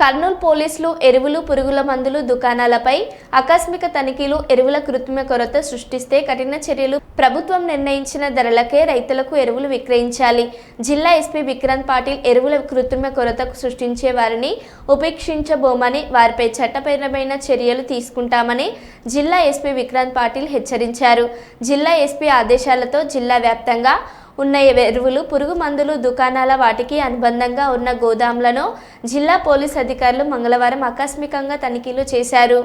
కర్నూలు పోలీసులు ఎరువులు పురుగుల మందులు దుకాణాలపై ఆకస్మిక తనిఖీలు ఎరువుల కృత్రిమ కొరత సృష్టిస్తే కఠిన చర్యలు ప్రభుత్వం నిర్ణయించిన ధరలకే రైతులకు ఎరువులు విక్రయించాలి. జిల్లా ఎస్పీ విక్రాంత్ పాటిల్ ఎరువుల కృత్రిమ కొరత సృష్టించే వారిని ఉపేక్షించబోమని, వారిపై చట్టపరమైన చర్యలు తీసుకుంటామని జిల్లా ఎస్పీ విక్రాంత్ పాటిల్ హెచ్చరించారు. జిల్లా ఎస్పీ ఆదేశాలతో జిల్లా వ్యాప్తంగా ఉన్న ఎరువులు పురుగు మందులు దుకాణాల వాటికి అనుబంధంగా ఉన్న గోదాంలను జిల్లా పోలీస్ అధికారులు మంగళవారం ఆకస్మికంగా తనిఖీలు చేశారు.